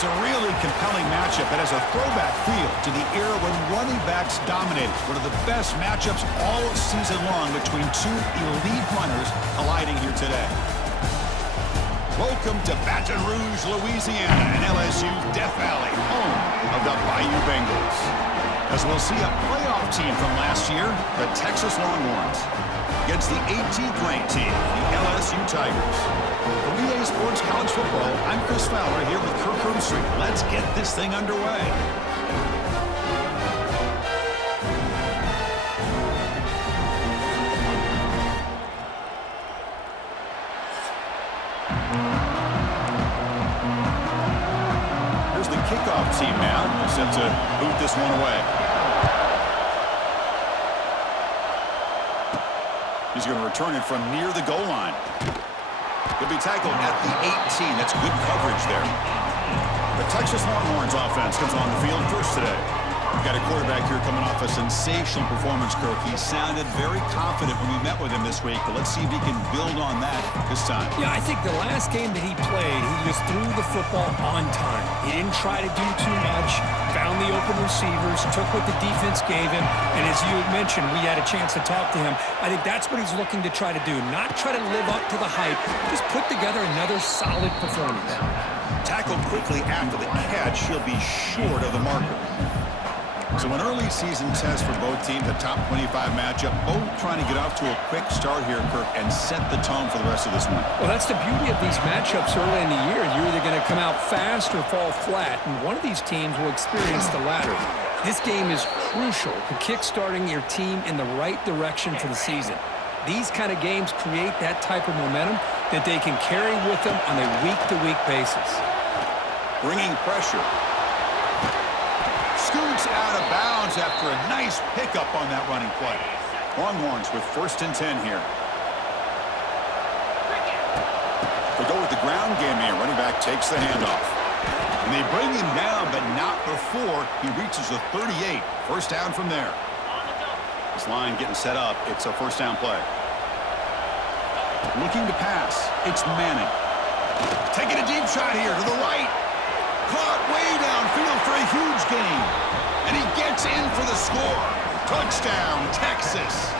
It's a really compelling matchup that has a throwback feel to the era when running backs dominated. One of the best matchups all season long between two elite runners colliding here today. Welcome to Baton Rouge, Louisiana, and LSU's Death Valley, home of the Bayou Bengals. As we'll see a playoff team from last year, the Texas Longhorns, against the 18th ranked team, the LSU Tigers. For EA Sports College Football, I'm Chris Fowler here with Kirk Herbstreit. Let's get this thing underway. Here's the kickoff team now, set to boot this one away. He's going to return it from near the goal line. He'll be tackled at the 18. That's good coverage there. The Texas Longhorns offense comes on the field first today. We've got a quarterback here coming off a sensational performance, Kirk. He sounded very confident when we met with him this week, but let's see if he can build on that this time. Yeah, I think the last game that he played, he just threw the football on time. He didn't try to do too much, found the open receivers, took what the defense gave him, and as you had mentioned, we had a chance to talk to him. I think that's what he's looking to try to do, not try to live up to the hype, just put together another solid performance. Tackled quickly after the catch, he'll be short of the marker. So an early season test for both teams, a top 25 matchup, both trying to get off to a quick start here, Kirk, and set the tone for the rest of this one. Well, that's the beauty of these matchups early in the year. You're either going to come out fast or fall flat, and one of these teams will experience the latter. This game is crucial to kick-starting your team in the right direction for the season. These kind of games create that type of momentum that they can carry with them on a week-to-week basis. Bringing pressure. Scoots out of bounds after a nice pickup on that running play. Longhorns with 1st and 10 here. They go with the ground game here. Running back takes the handoff. And they bring him down, but not before he reaches the 38. First down from there. This line getting set up. It's a first down play. Looking to pass. It's Manning. Taking a deep shot here to the right. Caught way downfield for a huge gain. And he gets in for the score. Touchdown, Texas.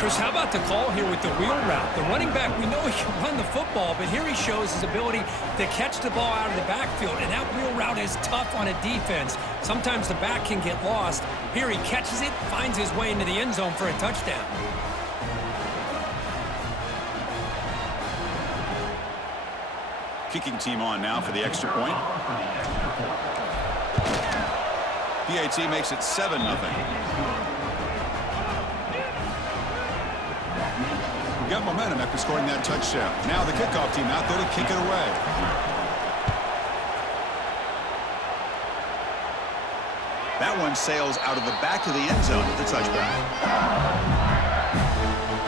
Chris, how about the call here with the wheel route? The running back, we know he can run the football, but here he shows his ability to catch the ball out of the backfield, and that wheel route is tough on a defense. Sometimes the back can get lost. Here he catches it, finds his way into the end zone for a touchdown. Kicking team on now for the extra point. PAT makes it 7-0. We got momentum after scoring that touchdown. Now the kickoff team out there to kick it away. That one sails out of the back of the end zone with the touchback.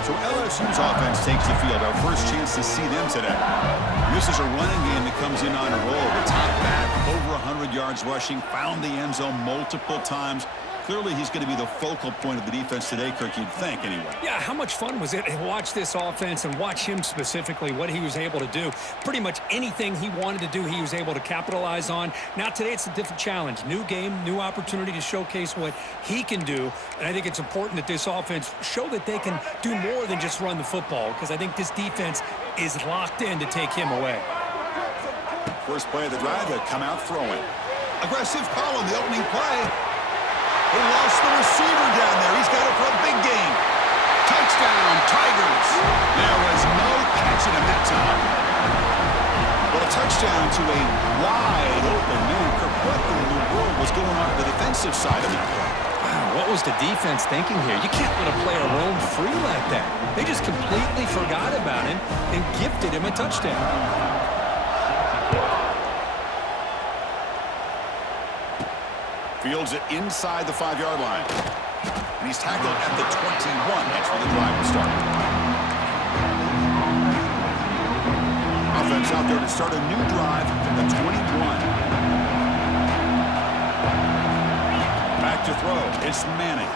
So LSU's offense takes the field. Our first chance to see them today. This is a running game that comes in on a roll. The top back, over 100 yards rushing, found the end zone multiple times. Clearly, he's going to be the focal point of the defense today, Kirk, you'd think, anyway. Yeah, how much fun was it to watch this offense and watch him specifically, what he was able to do. Pretty much anything he wanted to do, he was able to capitalize on. Now, today, it's a different challenge. New game, new opportunity to showcase what he can do. And I think it's important that this offense show that they can do more than just run the football, because I think this defense is locked in to take him away. First play of the drive, they come out throwing. Aggressive call on the opening play. He lost the receiver down there. He's got it for a big gain. Touchdown, Tigers. There was no catching him that time. But a touchdown to a wide open man. Kirk, what in the world was going on the defensive side of that play? Wow, what was the defense thinking here? You can't let a player roam free like that. They just completely forgot about him and gifted him a touchdown. Fields it inside the 5-yard line. And he's tackled at the 21. That's where the drive will start. Offense out there to start a new drive from the 21. Back to throw. It's Manning.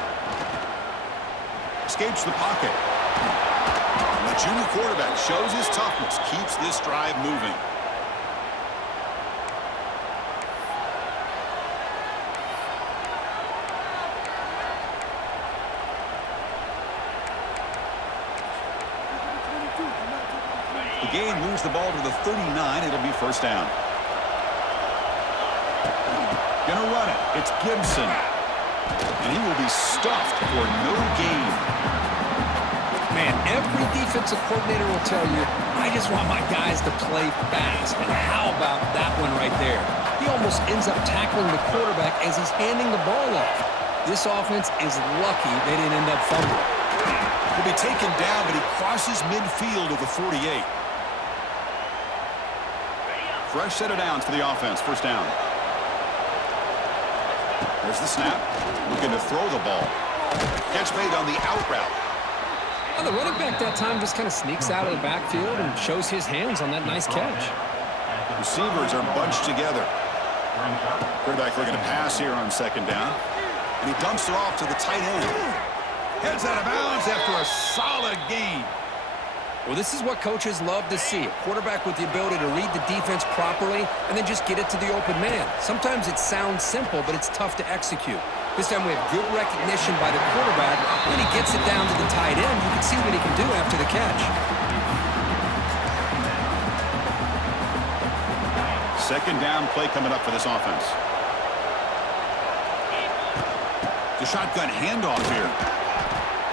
Escapes the pocket. And the junior quarterback shows his toughness, keeps this drive moving. The gain moves the ball to the 39. It'll be first down. Gonna run it. It's Gibson. And he will be stuffed for no gain. Man, every defensive coordinator will tell you, I just want my guys to play fast. And how about that one right there? He almost ends up tackling the quarterback as he's handing the ball off. This offense is lucky they didn't end up fumbling. He'll be taken down, but he crosses midfield of the 48. Fresh set of downs for the offense. First down. There's the snap. Looking to throw the ball. Catch made on the out route. Well, the running back that time just kind of sneaks out of the backfield and shows his hands on that nice catch. Receivers are bunched together. Quarterback looking to pass here on second down. And he dumps it off to the tight end. Heads out of bounds after a solid gain. Well, this is what coaches love to see. A quarterback with the ability to read the defense properly and then just get it to the open man. Sometimes it sounds simple, but it's tough to execute. This time we have good recognition by the quarterback. When he gets it down to the tight end, you can see what he can do after the catch. Second down play coming up for this offense. The shotgun handoff here.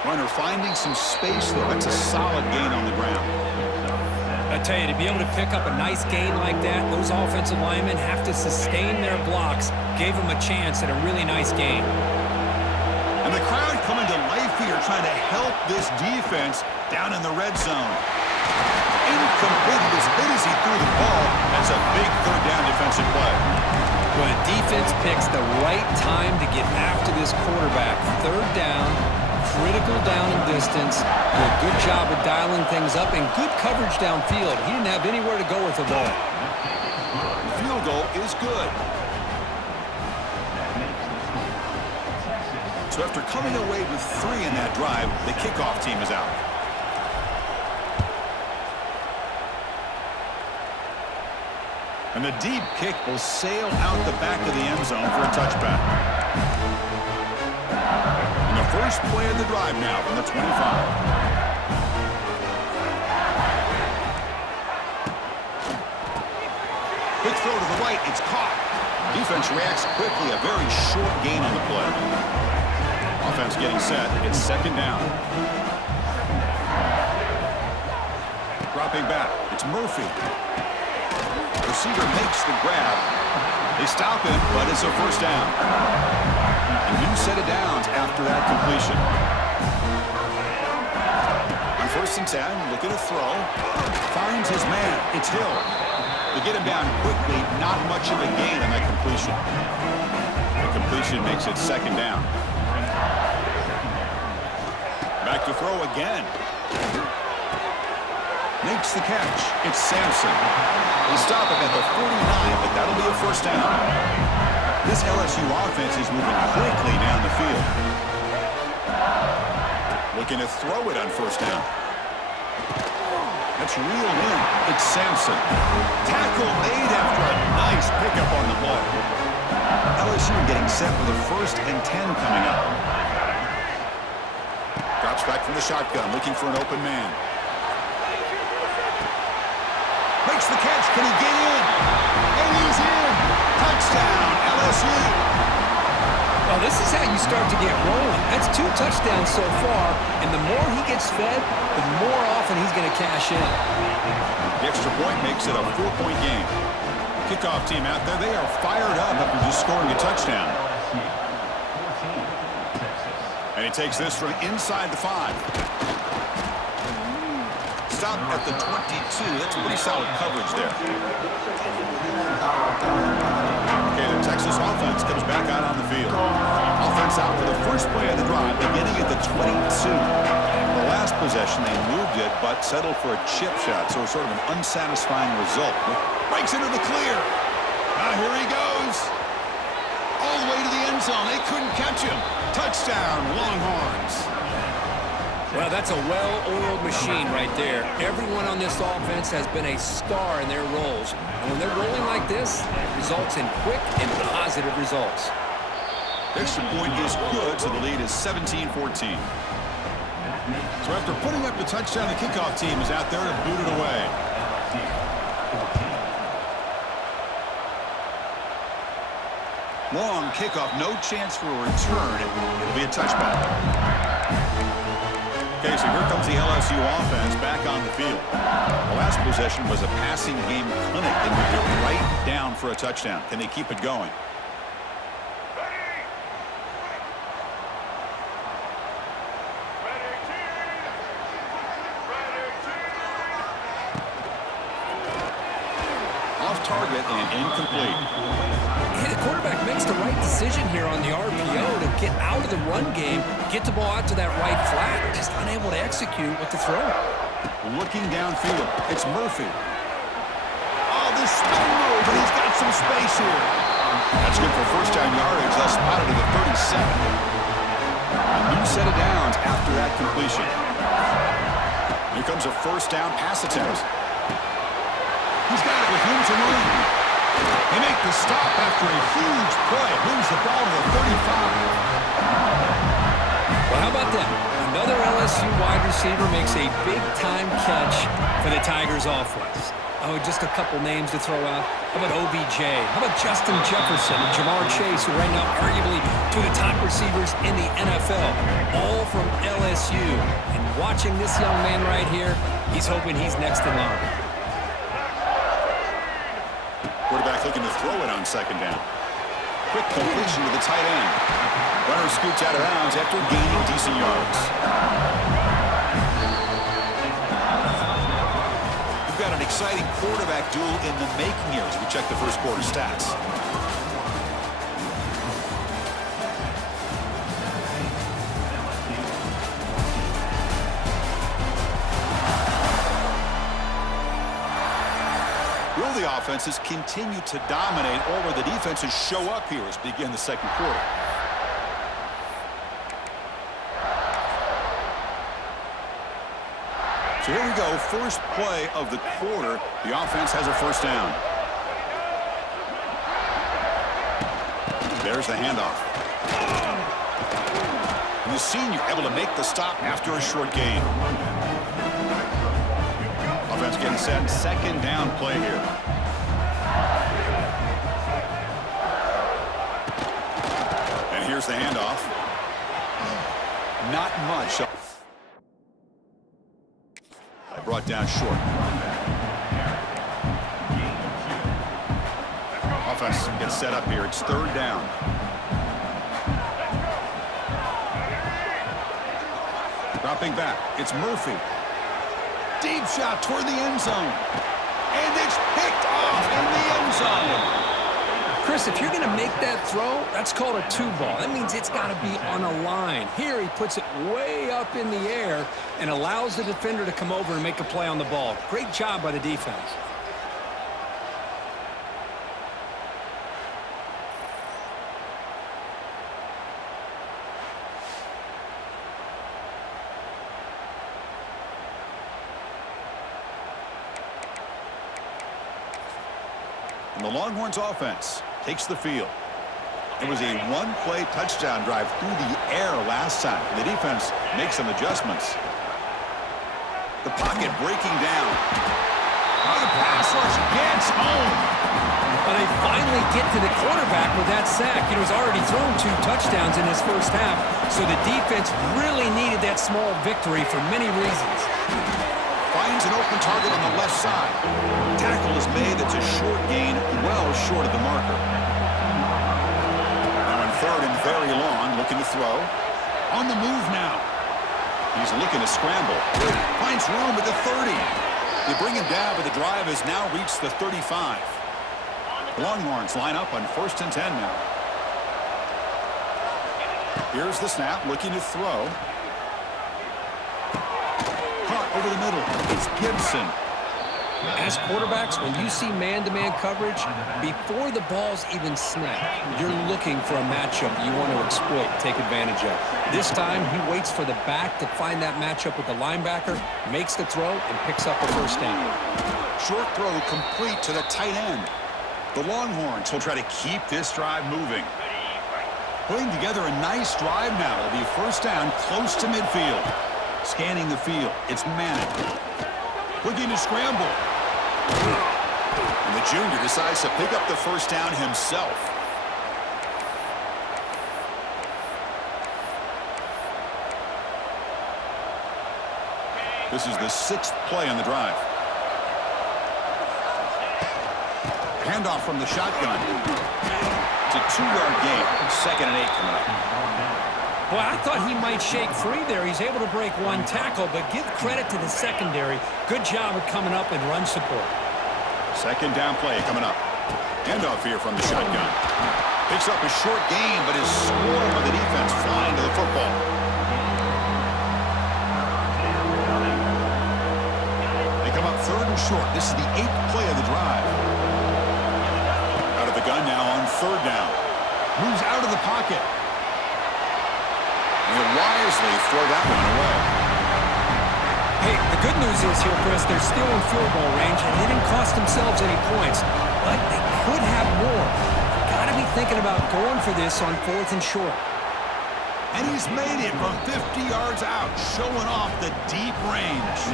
Runner finding some space, though. That's a solid gain on the ground. I tell you, to be able to pick up a nice gain like that, those offensive linemen have to sustain their blocks. Gave them a chance at a really nice gain. And the crowd coming to life here, trying to help this defense down in the red zone. Incomplete as big as he threw the ball. That's a big third down defensive play. When a defense picks the right time to get after this quarterback, third down, critical down and distance, did a good job of dialing things up, and good coverage downfield. He didn't have anywhere to go with the ball. The field goal is good. So after coming away with 3 in that drive, the kickoff team is out. And the deep kick will sail out the back of the end zone for a touchback. And the first play of the drive now from the 25. Quick throw to the right. It's caught. Defense reacts quickly. A very short gain on the play. Offense getting set. It's second down. Dropping back. It's Murphy. Receiver makes the grab. They stop him, but it's a first down. A new set of downs after that completion. On first and 10, looking to throw. Finds his man. It's Hill. They get him down quickly. Not much of a gain on that completion. The completion makes it second down. Back to throw again. Makes the catch. It's Sampson. They stop him at the 49, but that'll be a first down. This LSU offense is moving quickly down the field. Looking to throw it on first down. That's reeled in. It's Sampson. Tackle made after a nice pickup on the play. LSU getting set for the 1st and 10 coming up. Drops back from the shotgun, looking for an open man. Makes the catch. Can he get in? And he's in. Touchdown, LSU. Well, this is how you start to get rolling. That's 2 touchdowns so far, and the more he gets fed, the more often he's going to cash in. The extra point makes it a 4-point game. Kickoff team out there, they are fired up after just scoring a touchdown. And he takes this from inside the 5. Stop at the 22. That's pretty solid coverage there. Okay, the Texas offense comes back out on the field. Offense out for the first play of the drive, beginning at the 22. The last possession, they moved it, but settled for a chip shot, so sort of an unsatisfying result. Breaks into the clear. Now here he goes. All the way to the end zone. They couldn't catch him. Touchdown, Longhorns. Well, that's a well-oiled machine right there. Everyone on this offense has been a star in their roles. And when they're rolling like this, it results in quick and positive results. Extra point is good, so the lead is 17-14. So after putting up the touchdown, the kickoff team is out there to boot it away. Long kickoff, no chance for a return. It'll be a touchback. Okay, so here comes the LSU offense back on the field. The last possession was a passing game clinic. They moved it right down for a touchdown. Can they keep it going? Off target and incomplete. Hey, the quarterback makes the right decision here on the RPO to get out of the run game, get the ball out to that right flat, just unable to execute with the throw. Looking downfield, it's Murphy. Oh, this spin move, but he's got some space here. That's good for first down yardage. They'll spot it to the 37. A new set of downs after that completion. Here comes a first down pass attempt. He's got it with room to run. They make the stop after a huge play. Moves the ball to the 35. Well, how about that? Another LSU wide receiver makes a big-time catch for the Tigers offense. Oh, just a couple names to throw out. How about OBJ? How about Justin Jefferson and Jamar Chase, who right now arguably two of the top receivers in the NFL, all from LSU. And watching this young man right here, he's hoping he's next in line. Quarterback looking to throw it on second down. Quick completion to the tight end. Runner scoots out of bounds after gaining decent yards. We've got an exciting quarterback duel in the making here as we check the first quarter stats. The offenses continue to dominate, or will the defenses show up here as we begin the second quarter? So here we go, first play of the quarter. The offense has a first down. There's the handoff. And the senior able to make the stop after a short gain. Offense getting set, second down play here. And here's the handoff. Not much. I brought down short. Offense gets set up here. It's third down. Dropping back. It's Murphy. Deep shot toward the end zone. And it's picked off in the end zone. Chris, if you're going to make that throw, that's called a two-ball. That means it's got to be on a line. Here he puts it way up in the air and allows the defender to come over and make a play on the ball. Great job by the defense. And the Longhorns offense takes the field. It was a one-play touchdown drive through the air last time. The defense makes some adjustments. The pocket breaking down. Oh, the pass rush gets home. But they finally get to the quarterback with that sack. He was already thrown 2 touchdowns in his first half, so the defense really needed that small victory for many reasons. Finds an open target on the left side. Tackle is made. That's a short gain, well short of the marker. Now on third and very long, looking to throw. On the move now. He's looking to scramble. Finds room at the 30. They bring him down, but the drive has now reached the 35. Longhorns line up on 1st and 10 now. Here's the snap, looking to throw. Caught over the middle. It's Gibson. As quarterbacks, when you see man-to-man coverage, before the ball's even snapped, you're looking for a matchup you want to exploit, take advantage of. This time, he waits for the back to find that matchup with the linebacker, makes the throw, and picks up a first down. Short throw complete to the tight end. The Longhorns will try to keep this drive moving. Putting together a nice drive now. It'll be first down close to midfield. Scanning the field. It's Manning. Looking to scramble. And the junior decides to pick up the first down himself. This is the 6th play on the drive. Handoff from the shotgun. It's a 2-yard gain. 2nd and 8 coming up. Boy, I thought he might shake free there. He's able to break one tackle, but give credit to the secondary. Good job of coming up and run support. 2nd down play coming up. Handoff here from the shotgun. Picks up a short gain, but is swarmed by the defense flying to the football. They come up 3rd and short. This is the 8th play of the drive. Out of the gun now on 3rd down. Moves out of the pocket. And he'll wisely throw that one away. Hey, the good news is here, Chris, they're still in field goal range, and they didn't cost themselves any points, but they could have more. Got to be thinking about going for this on 4th and short. And he's made it from 50 yards out, showing off the deep range.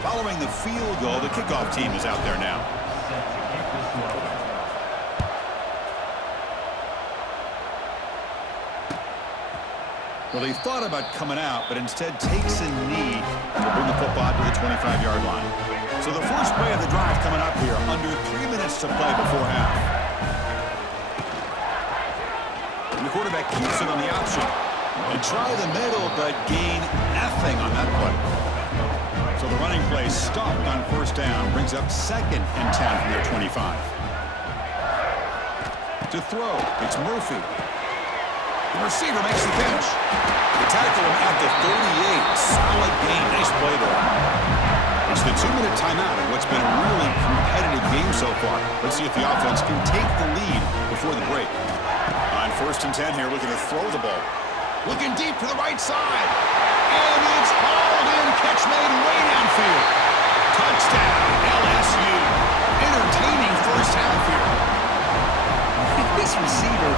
Following the field goal, the kickoff team is out there now. Well, he thought about coming out, but instead takes a knee to bring the football to the 25-yard line. So the first play of the drive coming up here, under 3 minutes to play before half. And the quarterback keeps it on the option. And try the middle, but gain nothing on that play. So the running play stopped on 1st down, brings up 2nd and 10 from their 25. To throw, it's Murphy. The receiver makes the catch. They tackle him at the 38. Solid gain. Nice play there. It's the 2-minute timeout in what's been a really competitive game so far. Let's see if the offense can take the lead before the break. On 1st and 10 here, looking to throw the ball. Looking deep to the right side. And it's hauled in. Catch made way downfield. Touchdown, LSU. Entertaining first half here. This receiver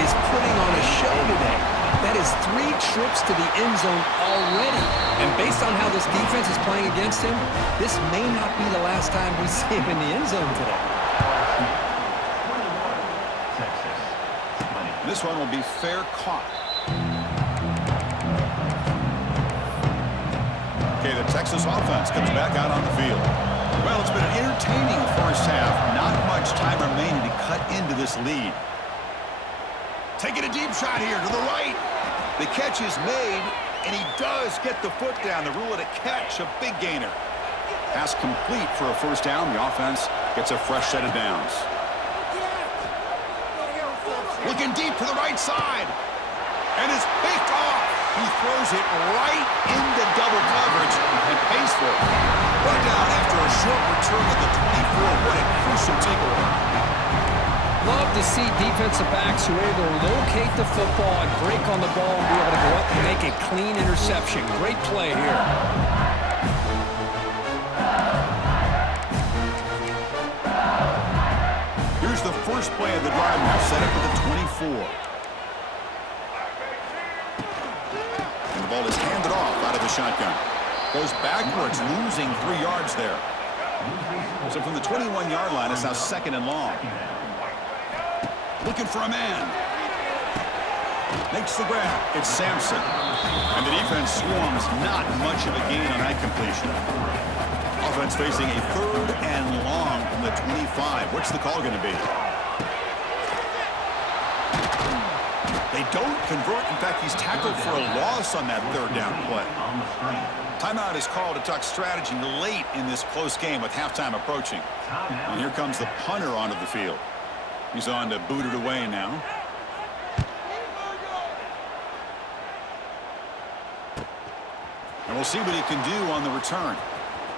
is putting on a show today. That is 3 trips to the end zone already. And based on how this defense is playing against him, this may not be the last time we see him in the end zone today. This one will be fair caught. Okay, the Texas offense comes back out on the field. Well, it's been an entertaining first half. Not much time remaining to cut into this lead. Taking a deep shot here to the right. The catch is made, and he does get the foot down. The rule of the catch, a big gainer. Pass complete for a first down. The offense gets a fresh set of downs. Looking deep to the right side. And it's picked off. He throws it right into double coverage and pays for it. Brought down after a short return at the 24. What a crucial takeaway. Love to see defensive backs who are able to locate the football and break on the ball and be able to go up and make a clean interception. Great play here. Here's the first play of the drive now, set up at the 24. And the ball is handed off out of the shotgun. Goes backwards, losing 3 yards there. So from the 21-yard line, it's now 2nd and long. Looking for a man. Makes the grab. It's Sampson. And the defense swarms. Not much of a gain on that completion. Offense facing a 3rd and long from the 25. What's the call going to be? They don't convert. In fact, he's tackled for a loss on that 3rd down play. Timeout is called to talk strategy late in this close game with halftime approaching. And here comes the punter onto the field. He's on to boot it away now. And we'll see what he can do on the return.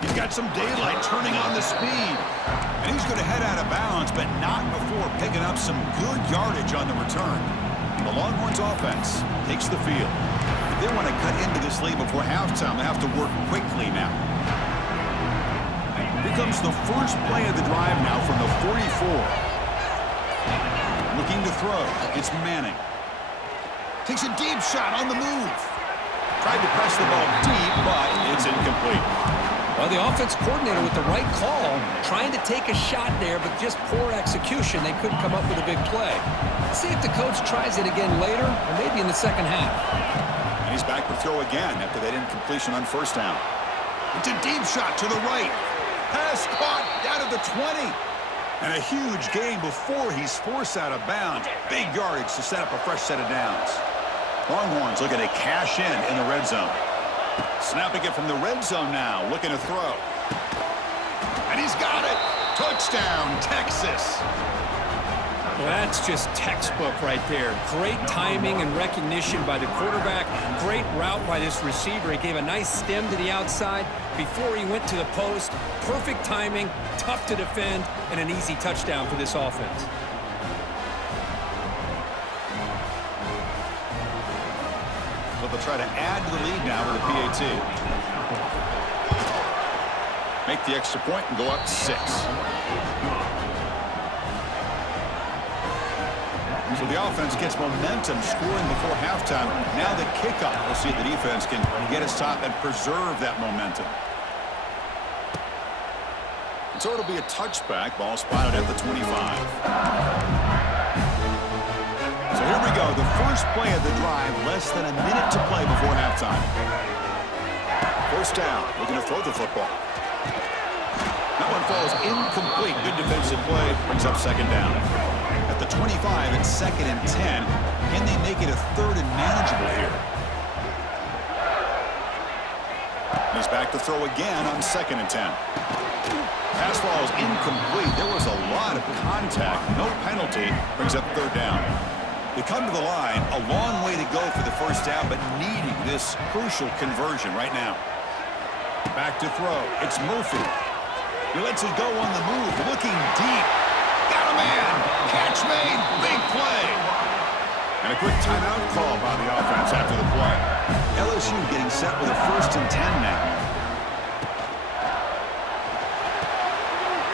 He's got some daylight turning on the speed. And he's going to head out of bounds, but not before picking up some good yardage on the return. The Longhorns offense takes the field. If they want to cut into this lead before halftime, they have to work quickly now. Here comes the first play of the drive now from the 44. Looking Looking to throw. It's Manning. Takes a deep shot on the move. Tried to press the ball deep, but it's incomplete. Well, the offense coordinator with the right call, trying to take a shot there, but just poor execution. They couldn't come up with a big play. Let's see if the coach tries it again later, or maybe in the second half. And he's back to throw again after that incompletion on first down. It's a deep shot to the right. Pass caught down at the 20. And a huge gain before he's forced out of bounds. Big yardage to set up a fresh set of downs. Longhorns looking to cash in the red zone. Snapping it from the red zone now, looking to throw. And he's got it. Touchdown, Texas. Well, that's just textbook right there. Great timing and recognition by the quarterback. Great route by this receiver. He gave a nice stem to the outside before he went to the post. Perfect timing, tough to defend, and an easy touchdown for this offense. But they'll try to add to the lead now with a PAT. Make the extra point and go up 6. So the offense gets momentum scoring before halftime. Now the kickoff. We'll see if the defense can get a stop and preserve that momentum. So it'll be a touchback. Ball spotted at the 25. So here we go. The first play of the drive. Less than a minute to play before halftime. First down. Looking to throw the football. That one falls incomplete. Good defensive play. Brings up second down. At the 25, it's 2nd and 10. Can they make it a 3rd and manageable here? He's back to throw again on 2nd and 10. Pass ball is incomplete. There was a lot of contact. No penalty. Brings up 3rd down. They come to the line. A long way to go for the first down, but needing this crucial conversion right now. Back to throw. It's Murphy. He lets it go on the move. Looking deep. Got a man. Catch made. Big play. And a quick timeout call by the offense after the play. LSU getting set with a 1st and 10 now.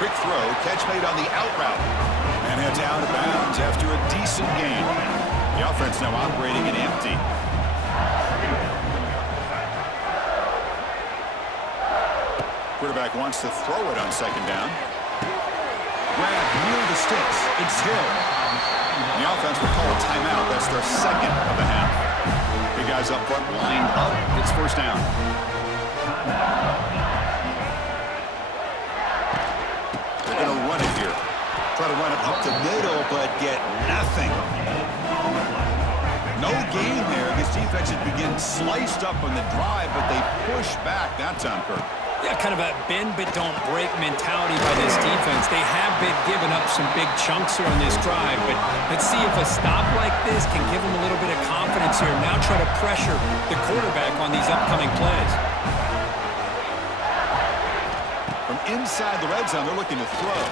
Quick throw. Catch made on the out route. And heads out of bounds after a decent gain. The offense now operating in empty. Quarterback wants to throw it on 2nd down. Grab near the sticks. It's Hill. The offense will call a timeout. That's their 2nd of the half. Big guys up front lined up. It's first down. They're going to run it here. Try to run it up the middle, but get nothing. No gain there. This defense has begun sliced up on the drive, but they push back that time, Kirk. Yeah, kind of a bend but don't break mentality by this defense. They have been giving up some big chunks here on this drive, but let's see if a stop like this can give them a little bit of confidence here. Now try to pressure the quarterback on these upcoming plays. From inside the red zone, they're looking to throw.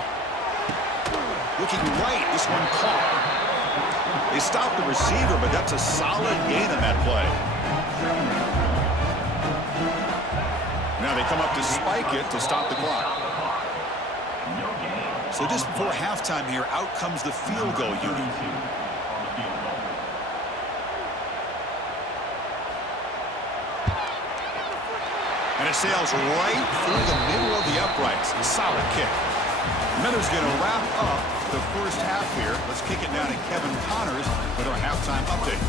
Looking right, this one caught. They stopped the receiver, but that's a solid gain on that play. Now they come up to spike it to stop the clock. So just before halftime here, out comes the field goal unit. And it sails right through the middle of the uprights. Solid kick. Miller's going to wrap up the first half here. Let's kick it down to Kevin Connors with our halftime update.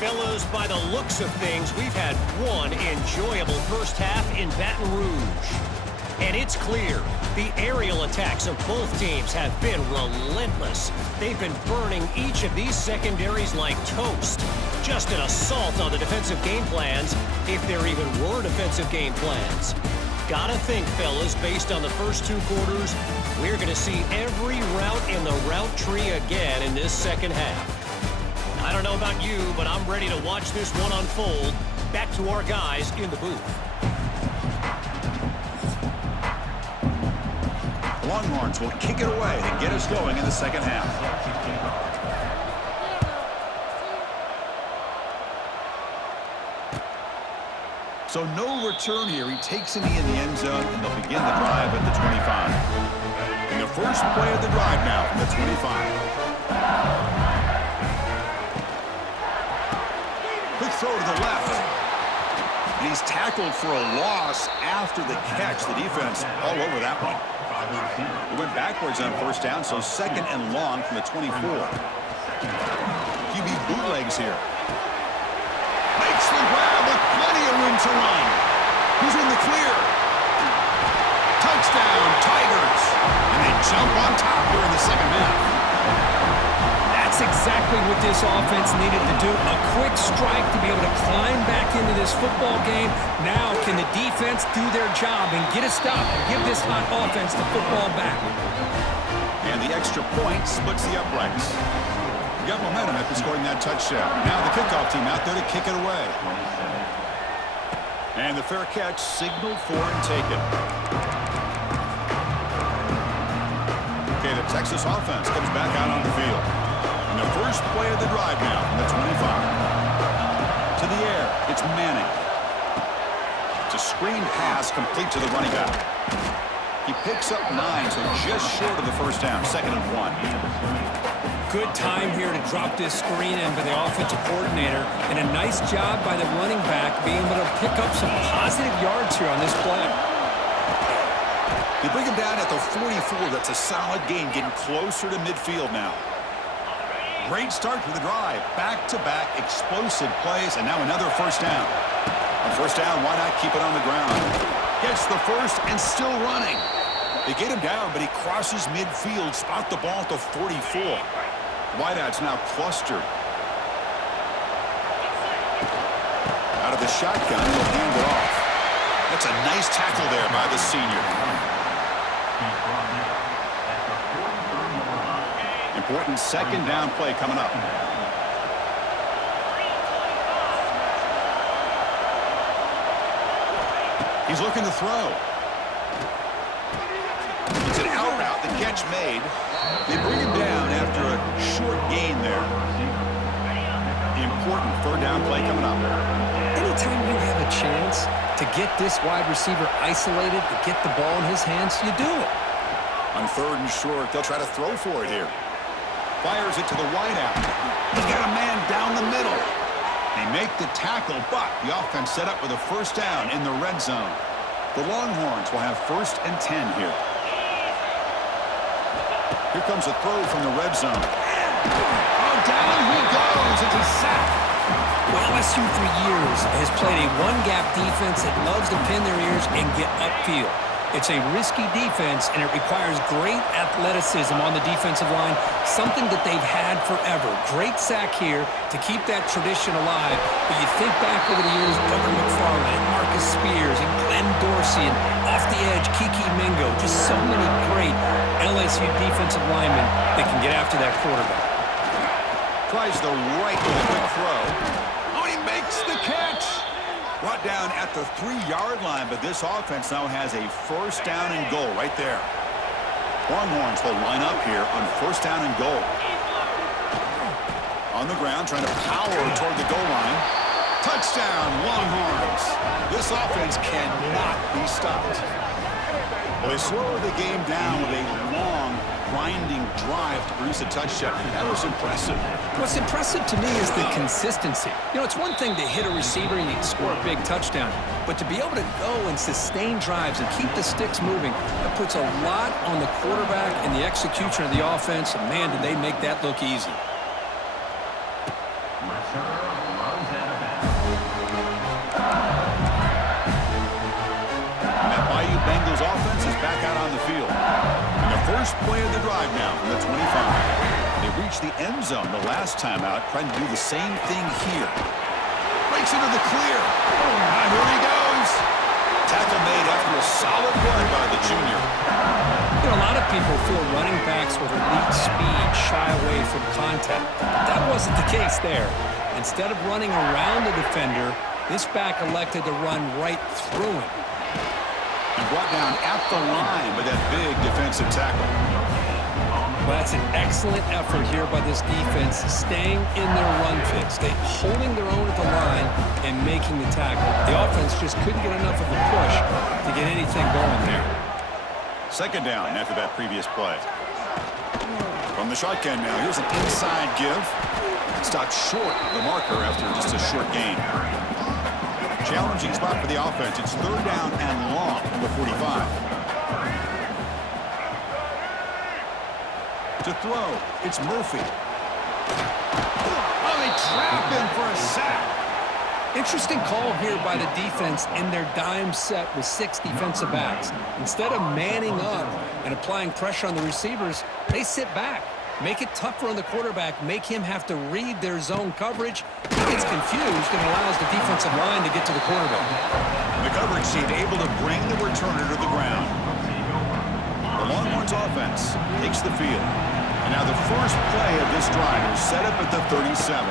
Fellows, by the looks of things, we've had one enjoyable first half in Baton Rouge. And it's clear, the aerial attacks of both teams have been relentless. They've been burning each of these secondaries like toast. Just an assault on the defensive game plans, if there even were defensive game plans. Gotta think, fellas, based on the first 2 quarters, we're going to see every route in the route tree again in this second half. I don't know about you, but I'm ready to watch this one unfold. Back to our guys in the booth. The Longhorns will kick it away to get us going in the second half. So no return here. He takes it in the end zone, and they'll begin the drive at the 25. And the first play of the drive now from the 25. the left. And he's tackled for a loss after the catch. The defense all over that one. He went backwards on first down, so second and long from the 24. QB bootlegs here. Makes the grab with plenty of room to run. Who's in the clear? Touchdown, Tigers. And they jump on top here in the second half. That's exactly what this offense needed to do. A quick strike to be able to climb back into this football game. Now can the defense do their job and get a stop and give this hot offense the football back? And the extra point splits the uprights. You got momentum after scoring that touchdown. Now the kickoff team out there to kick it away. And the fair catch signaled for and taken. Okay, the Texas offense comes back out on the field. And the first play of the drive now from the 25. To the air, it's Manning. It's a screen pass complete to the running back. He picks up 9, so just short of the first down, 2nd and 1. Good time here to drop this screen in by the offensive coordinator, and a nice job by the running back being able to pick up some positive yards here on this play. They bring him down at the 44. That's a solid gain, getting closer to midfield now. Great start to the drive. Back-to-back explosive plays, and now another first down. On first down, why not keep it on the ground? Gets the first and still running. They get him down, but he crosses midfield, spot the ball at the 44. Wideout's now clustered. Out of the shotgun, he'll hand it off. That's a nice tackle there by the senior. Important second down play coming up. He's looking to throw. It's an out route. The catch made. They bring him down after a short gain there. Important third down play coming up. Anytime you have a chance to get this wide receiver isolated, to get the ball in his hands, you do it. On third and short, they'll try to throw for it here. Fires it to the wideout. He's got a man down the middle. They make the tackle, but the offense set up with a first down in the red zone. The Longhorns will have 1st and 10 here. Here comes a throw from the red zone. Oh, down he goes. It's a sack. Well, LSU for years has played a one-gap defense that loves to pin their ears and get upfield. It's a risky defense, and it requires great athleticism on the defensive line, something that they've had forever. Great sack here to keep that tradition alive. But you think back over the years, Doug McFarland, Marcus Spears, and Glenn Dorsey, and off the edge, Kiki Mingo. Just so many great LSU defensive linemen that can get after that quarterback. Tries the right with a quick throw. Oh, he makes the catch. Brought down at the 3-yard line, but this offense now has a first down and goal right there. Longhorns will line up here on first down and goal. On the ground, trying to power toward the goal line. Touchdown, Longhorns. This offense cannot be stopped. Well, they slow the game down with a long, grinding drive to produce a touchdown. That was impressive. What's impressive to me is the consistency. You know, it's one thing to hit a receiver and you score a big touchdown, but to be able to go and sustain drives and keep the sticks moving, that puts a lot on the quarterback and the execution of the offense, and man, did they make that look easy. And that Bayou Bengals offense is back out on the field. And the first play of the drive now from the 25. They reached the end zone the last time out, trying to do the same thing here. Breaks into the clear. Here he goes. Tackle made after a solid run by the junior. You know, a lot of people feel running backs with elite speed shy away from contact. That wasn't the case there. Instead of running around the defender, this back elected to run right through him. And brought down at the line with that big defensive tackle. Well, that's an excellent effort here by this defense, staying in their run fix. They holding their own at the line and making the tackle. The offense just couldn't get enough of a push to get anything going there. Second down after that previous play. From From the shotgun now, here's an inside give. Stopped short of the marker after just a short gain. Challenging spot for the offense. It's third down and long from the 45. To throw, it's Murphy. Oh, they trap him for a sack. Interesting call here by the defense in their dime set with 6 defensive backs. Instead of manning up and applying pressure on the receivers, they sit back, make it tougher on the quarterback, make him have to read their zone coverage. He gets confused and allows the defensive line to get to the quarterback. The coverage seemed able to bring the returner to the ground. The Longhorns offense takes the field. And now the first play of this drive is set up at the 37.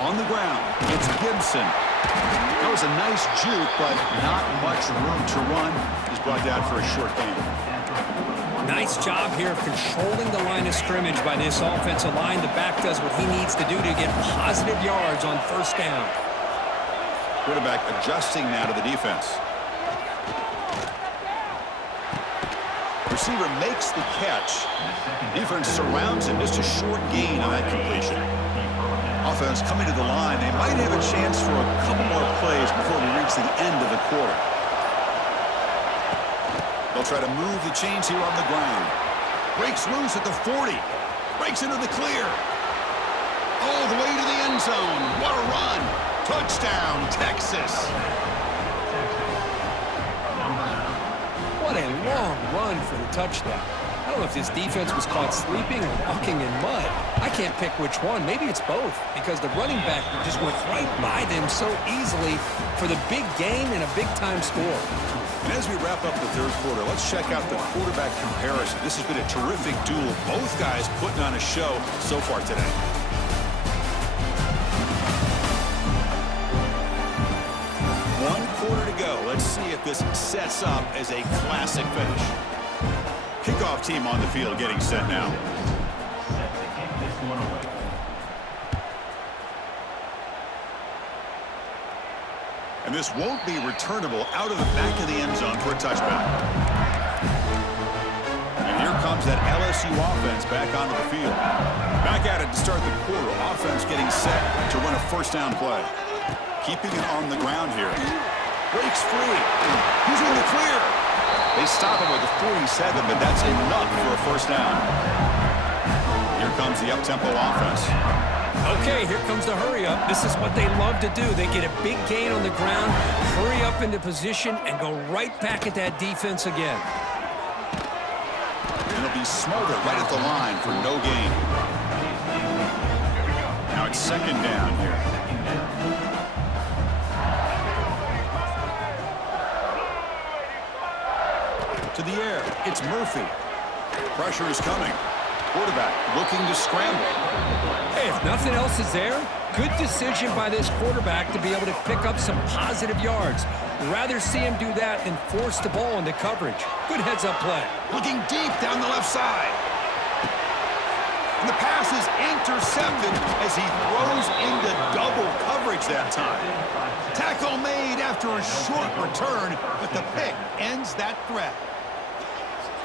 On the ground, it's Gibson. That was a nice juke, but not much room to run. He's brought down for a short gain. Nice job here of controlling the line of scrimmage by this offensive line. The back does what he needs to do to get positive yards on first down. Quarterback adjusting now to the defense. Receiver makes the catch. Defense surrounds him. Just a short gain on that completion. Offense coming to the line. They might have a chance for a couple more plays before we reach the end of the quarter. They'll try to move the chains here on the ground. Breaks loose at the 40. Breaks into the clear. All the way to the end zone. What a run. Touchdown, Texas. What a long run for the touchdown. I don't know if this defense was caught sleeping or walking in mud. I can't pick which one. Maybe it's both, because the running back just went right by them so easily for the big gain and a big-time score. And as we wrap up the third quarter, let's check out the quarterback comparison. This has been a terrific duel. Both guys putting on a show so far today. One quarter to go. Let's see if this sets up as a classic finish. Kickoff team on the field getting set now. And this won't be returnable out of the back of the end zone for a touchback. And here comes that LSU offense back onto the field. Back at it to start the quarter. Offense getting set to run a first down play. Keeping it on the ground here. Breaks free. Who's in the clear? They stop him with the 47, but that's enough for a first down. Here comes the up-tempo offense. Okay, here comes the hurry-up. This is what they love to do. They get a big gain on the ground, hurry up into position, and go right back at that defense again. And it'll be smothered right at the line for no gain. Now it's second down here. To the air, it's Murphy. Pressure is coming. Quarterback looking to scramble. Hey, if nothing else is there, good decision by this quarterback to be able to pick up some positive yards. Rather see him do that than force the ball into coverage. Good heads-up play. Looking deep down the left side. And the pass is intercepted as he throws into double coverage that time. Tackle made after a short return, but the pick ends that threat.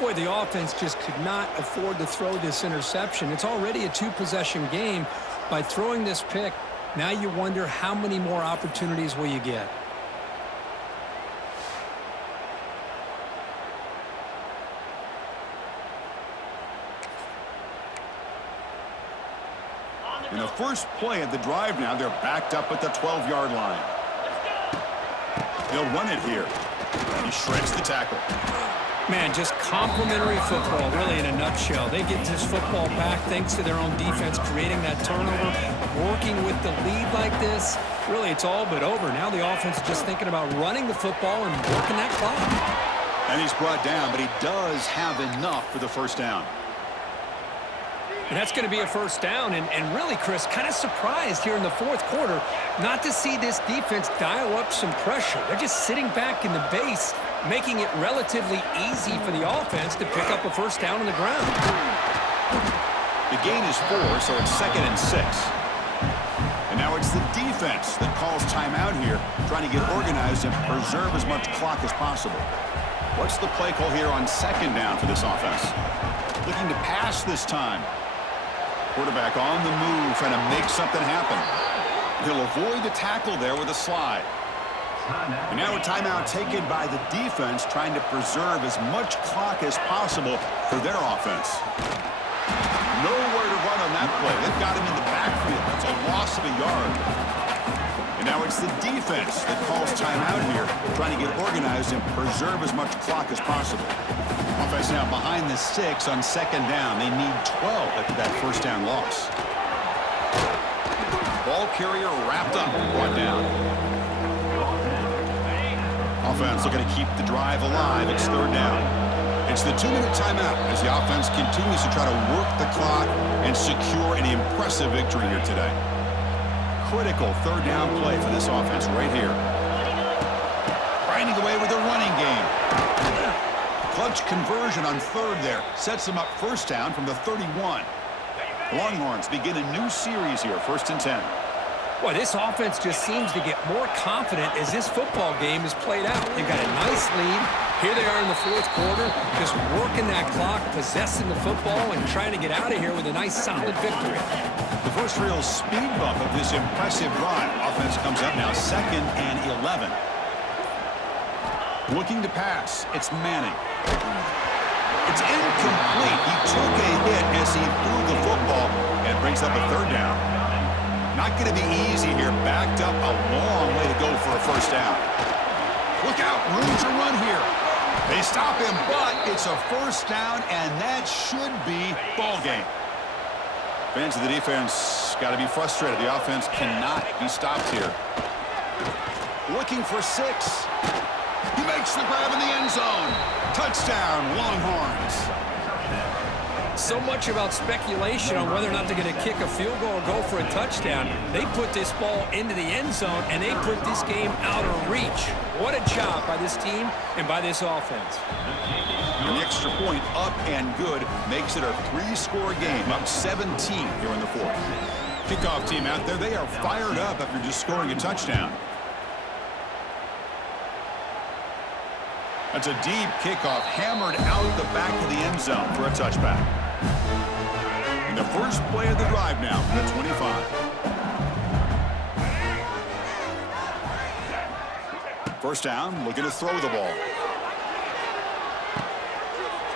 Boy, the offense just could not afford to throw this interception. It's already a 2-possession game. By throwing this pick, now you wonder how many more opportunities will you get. In the first play of the drive now, they're backed up at the 12-yard line. They'll run it here. He shreds the tackle. Man, just complimentary football, really, in a nutshell. They get this football back thanks to their own defense, creating that turnover, working with the lead like this. Really, it's all but over. Now the offense is just thinking about running the football and working that clock. And he's brought down, but he does have enough for the first down. And that's going to be a first down. And really, Chris, kind of surprised here in the fourth quarter not to see this defense dial up some pressure. They're just sitting back in the base, making it relatively easy for the offense to pick up a first down on the ground. The gain is 4, so it's 2nd and 6. And now it's the defense that calls timeout here, trying to get organized and preserve as much clock as possible. What's the play call here on 2nd down for this offense? Looking to pass this time. Quarterback on the move, trying to make something happen. He'll avoid the tackle there with a slide. And now a timeout taken by the defense, trying to preserve as much clock as possible for their offense. Nowhere to run on that play. They've got him in the backfield. That's a loss of a yard. And now it's the defense that calls timeout here, trying to get organized and preserve as much clock as possible. Offense now behind the 6 on second down. They need 12 after that first down loss. Ball carrier wrapped up and brought down. Offense looking to keep the drive alive. It's third down. It's the 2-minute timeout as the offense continues to try to work the clock and secure an impressive victory here today. Critical third down play for this offense right here. Grinding away with the running game. Clutch conversion on third there. Sets them up first down from the 31. The Longhorns begin a new series here, 1st and 10. Boy, this offense just seems to get more confident as this football game is played out. They've got a nice lead. Here they are in the 4th quarter, just working that clock, possessing the football, and trying to get out of here with a nice, solid victory. The first real speed bump of this impressive drive. Offense comes up now 2nd and 11. Looking to pass. It's Manning. It's incomplete. He took a hit as he threw the football and brings up a third down. Not going to be easy here. Backed up a long way to go for a first down. Look out. Room to run here. They stop him, but it's a first down, and that should be ball game. Fans of the defense got to be frustrated. The offense cannot be stopped here. Looking for 6. He makes the grab in the end zone. Touchdown, Longhorns. So much about speculation on whether or not they're going to kick a field goal or go for a touchdown. They put this ball into the end zone, and they put this game out of reach. What a job by this team and by this offense. An extra point up and good makes it a 3-score game, up 17 here in the 4th. Kickoff team out there, they are fired up after just scoring a touchdown. That's a deep kickoff, hammered out the back of the end zone for a touchback. And the first play of the drive now from the 25. First down, looking to throw the ball.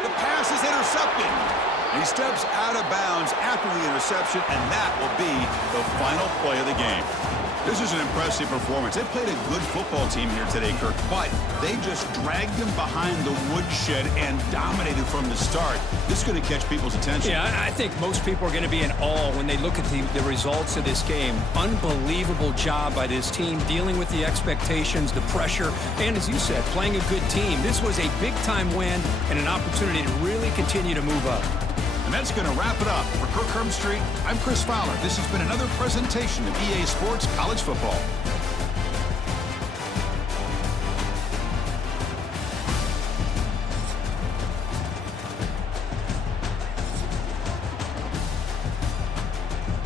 The pass is intercepted. He steps out of bounds after the interception, and that will be the final play of the game. This is an impressive performance. They played a good football team here today, Kirk, but they just dragged them behind the woodshed and dominated from the start. This is going to catch people's attention. Yeah, I think most people are going to be in awe when they look at the results of this game. Unbelievable job by this team, dealing with the expectations, the pressure, and as you said, playing a good team. This was a big-time win and an opportunity to really continue to move up. And that's going to wrap it up. For Kirk Herbstreit, I'm Chris Fowler. This has been another presentation of EA Sports College Football.